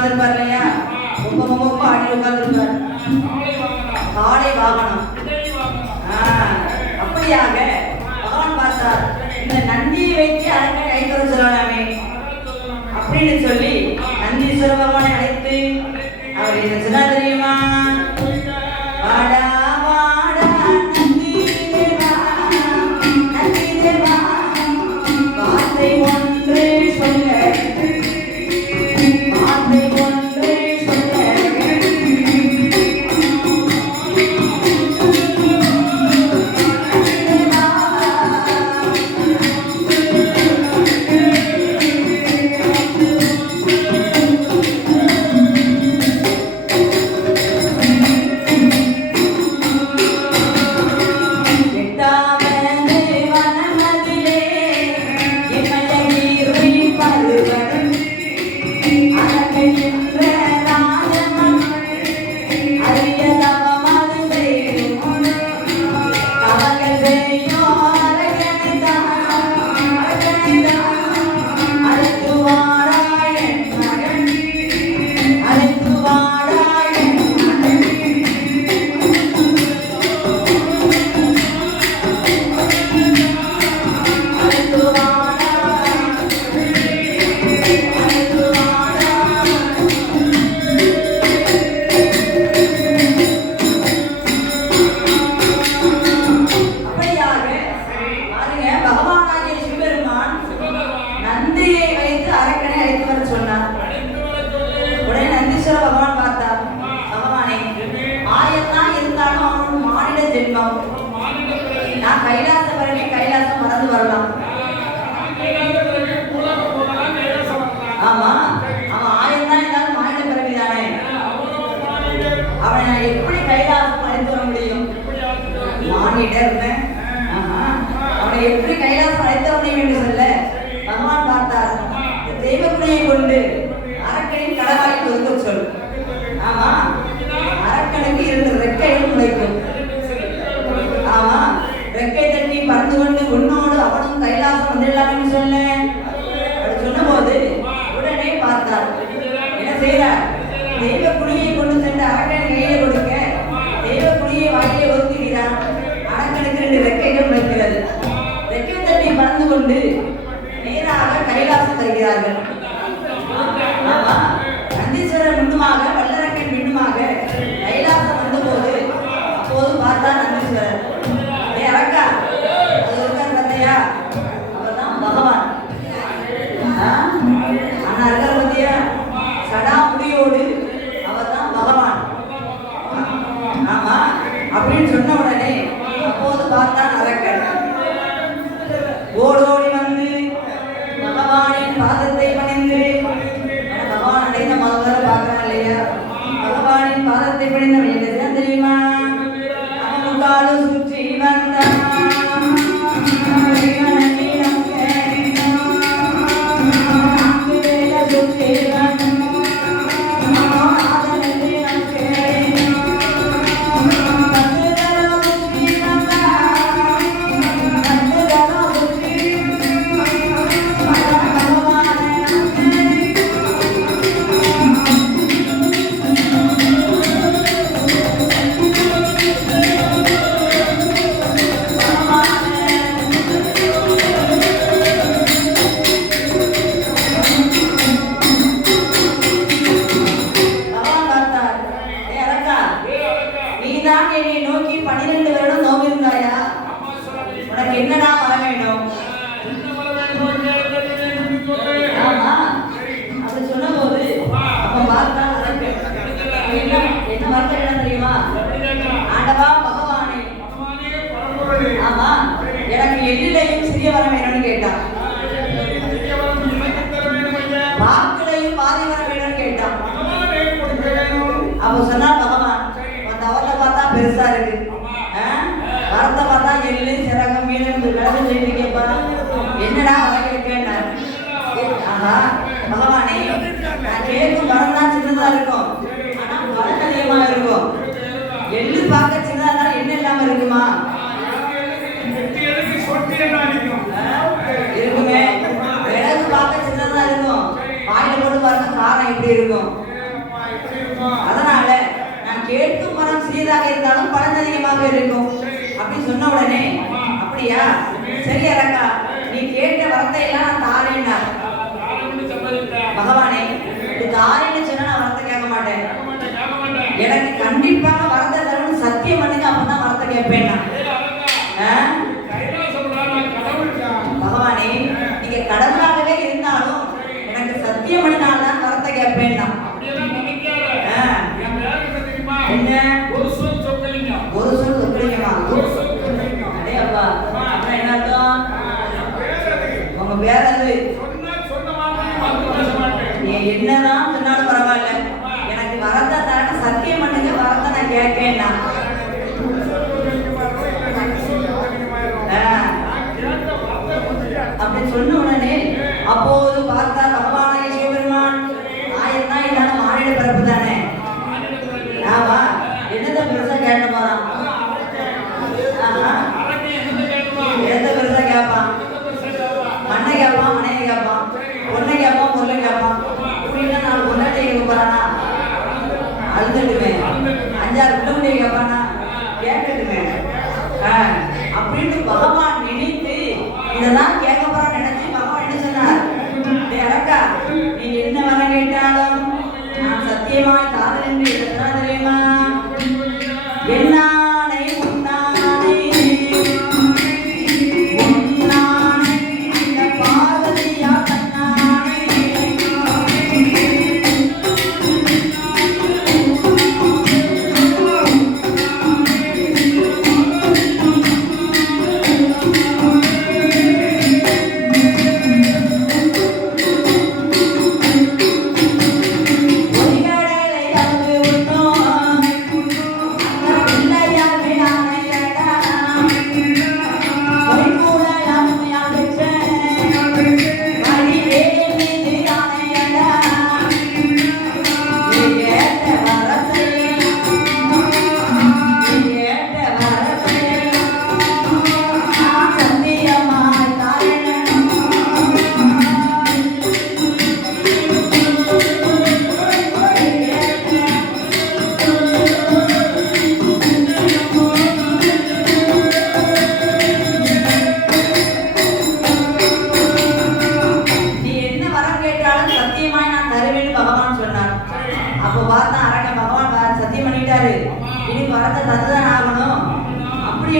உட்கார்ந்துருப்பார் இல்லையா? ரொம்ப ரொம்ப ஆடி உட்கார்ந்துருப்பார். காலை வாகனம். அப்படியாக பகவான் பார்த்தார். இந்த நந்தியை வைத்து அதற்கு கைத்தொரு சொல்லலாமே அப்படின்னு சொல்லி நந்தீஸ்வர பகவானை அழைத்து அவர் என்ன சொன்னா தெரியும்? கொண்டு நேராக கைலாசம் வருகிறார்கள் இருக்குமா இருக்குமே விலங்கு பார்க்க சின்னதா இருக்கும். வாயில போட்டு பாருங்க காரம் எப்படி இருக்கும். அதனால நான் கேட்கும் மரம் சிறியதாக இருந்தாலும் பலன் அதிகமாக இருக்கும். அப்படின்னு சொன்ன உடனே அப்படியா? சரி அரக்கா qué.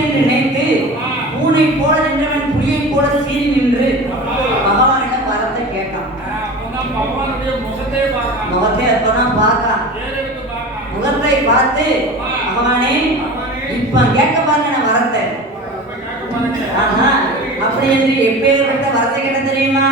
என்று நினைத்து பூனை போல நின்றவன் புலியை போல சீறி நின்று பகவானிடம் வரத்தை கேட்டான். முகத்தை அத்தோனா பார்த்தான். முகத்தை பார்த்து பகவானே இப்ப கேட்க பாருங்க நான் வரத்தை. அப்படி என்று எப்பேற்பட்ட வரத்தை கேட்ட தெரியுமா?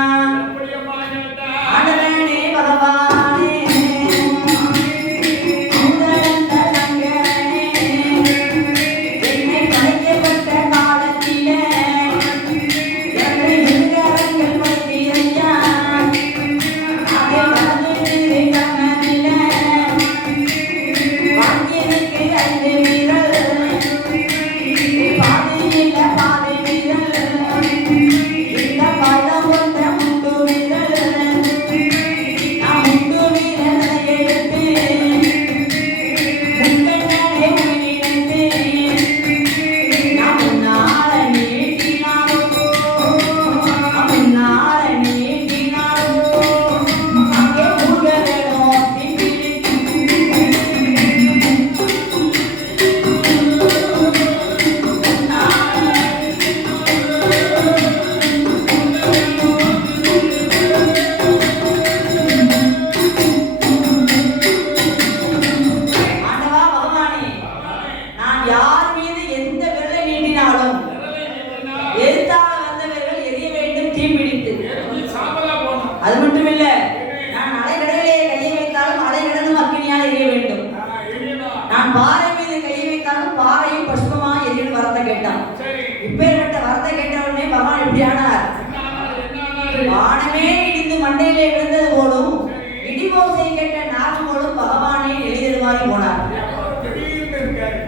எழுதியதுமாறி போனார்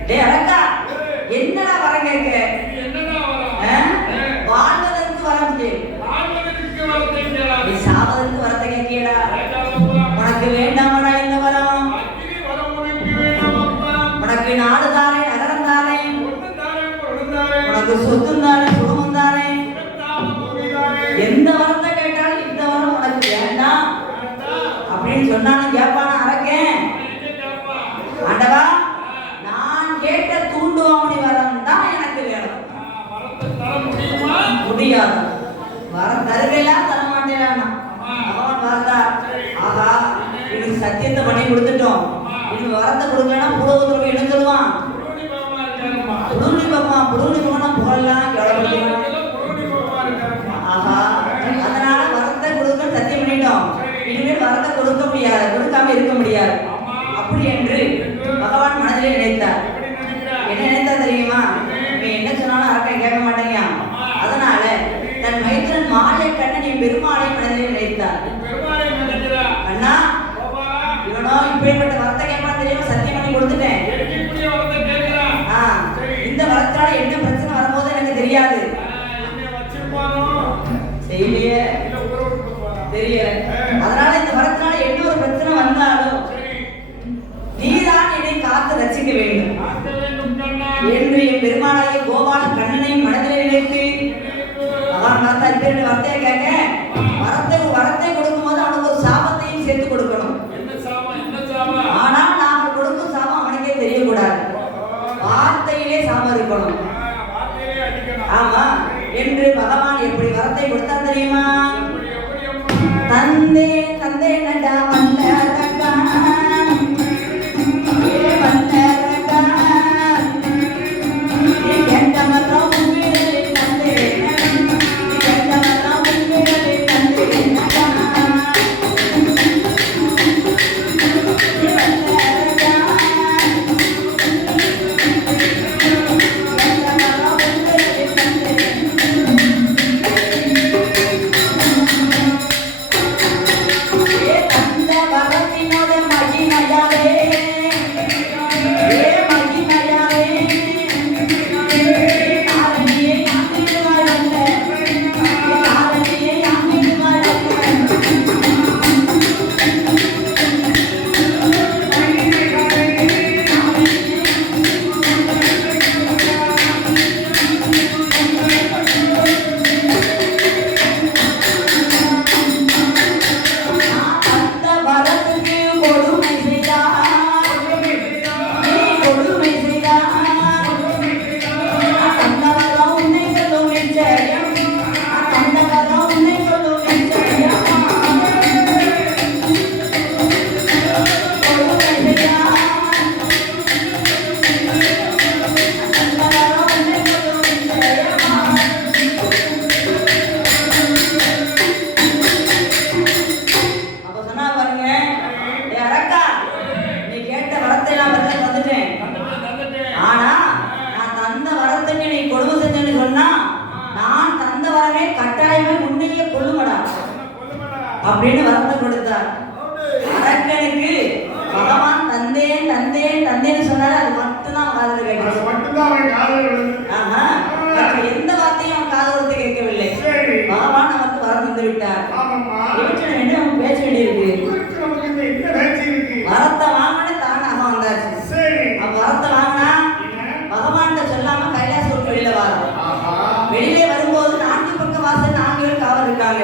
டேய் அழகா. என்னடா வரம் கேட்க? இது என்னடா வரம்? ஆ? வாழ்வதற்கு வரம் நீ சாவதற்கு வரத்தை கேட்கியடா உனக்கு வேண்டாமடா இந்த வரம்? உனக்கு நாடு தாரே நகரம் உனக்கு சொத்தும் முடியாது. வரம் தருகையெல்லாம் தர மாட்டேன் அவன் வரதா ஆஹா இவனுக்கு சத்தியத்தை பண்ணி கொடுத்துட்டோம். இவனுக்கு வரத்தை கொடுக்கலன்னா புலவத்துல போய் எடுத்துருவான் புரோணி பாபா இருக்காருமா புடுங்கி பார்ப்பான் புடுங்கி போனா புகழலாம் எவ்வளவு எல்லாத்துக்கும் புரோணி பாபா இருக்காருமா ஆஹா அதனால வரத்தை கொடுக்க சத்தியம் பண்ணிட்டோம். இனிமேல் வரத்தை கொடுக்க முடியாது. கொடுக்காம இருக்க முடியாது. அப்படி என்று பகவான் மனதிலே நினைத்தார். என்ன நினைத்தா தெரியுமா? என்ன சொன்னாலும் அரக்கன் கேட்க மாட்டேங்க என்று என் பெருமானாகிய கோபால கண்ணனை மனதிலே நினைத்து அவன் வரத்தை இப்படி வரத்தை கேட்க வரத்தை வரத்தை கொடுக்கும்போது அவனுக்கு ஒரு சாபத்தையும் சேர்த்து கொடுக்கணும். ஆனால் நாம கொடுக்கும் சாபம் அவனுக்கே தெரியக்கூடாது. வார்த்தையிலே சாபம் இருக்கணும். ஆமா. என்று பகவான் எப்படி வரத்தை கொடுத்தா தெரியுமா? தந்தே தந்தே நடா வந்த ரகா அப்படின்னு வரத்தை கொடுத்தார். அரக்கனுக்கு பகவான் தந்தேன் தந்தேன் தந்தேன்னு சொன்னாரு அது மட்டும்தான் காதல அவன் மற்ற எந்த வார்த்தையும் அவன் காது கொடுத்து கேட்கவில்லை பகவான் நமக்கு வரம் தந்து விட்டார். இவற்றில் என்ன அவன் பேச வேண்டியிருக்கு. வரத்தை வாங்கினே தானாக வந்தாச்சு. சரி. அவன் வரத்தை வாங்கினா? பகவான்கிட்ட சொல்லாம கைலாசூர் வெளியில வரும் வெளியிலே வரும்போது நான்கு பக்க வாசல் நான்கு பேர் காவல் இருக்காங்க.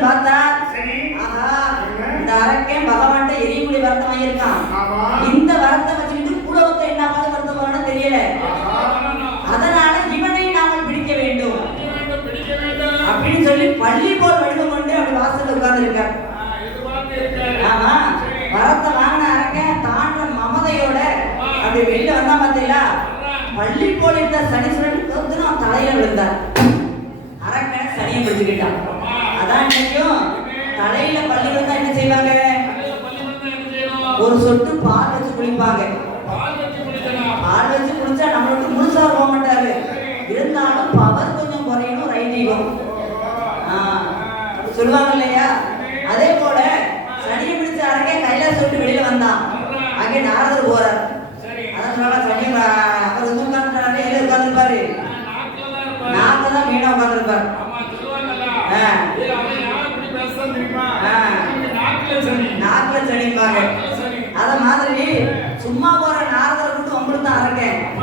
அரக்கன் பார்த்தார் இந்த அரக்கன் பகவான் எரியக்கூடிய வருத்தமாக இந்த வரத்தை வச்சுக்கிட்டு குலவத்தை என்ன பார்த்து தெரியல. அதனால இவனை நாங்கள் பிடிக்க வேண்டும். அப்படின்னு சொல்லி பள்ளி போல் வடிவம் கொண்டு அப்படி வாசல் உட்கார்ந்து ஆமா வரத்தை வாங்கின அரக்கன் தாண்ட மமதையோட அப்படி வெளியில வந்தா பாத்தீங்களா? பள்ளி போல் இருந்த சனீஸ்வரன் தலையில விழுந்தார். அரக்கன் சனியை பிடிச்சுக்கிட்டான். அதான் இன்னைக்கும் தலையில பள்ளி வந்தா என்ன செய்வாங்க? ஒரு சொட்டு பால் வச்சு குளிப்பாங்க. பால் வச்சு குளிச்சா நம்மளுக்கு முழுசா போக மாட்டாரு. இருந்தாலும் பவர் கொஞ்சம் குறையணும் ரைடிங்கும் சொல்லுவாங்க இல்லையா? அதே போல சனியை பிடிச்ச அரங்கே கையில சொட்டு வெளியில வந்தான். அங்கே நாரதர் போறார். அதான் சொல்ல சனி அவர் உட்காந்துட்டாரு எல்லாம் உட்காந்துருப்பாரு நாக்கில் தான் வீணா உட்காந்துருப்பாரு நாக்குல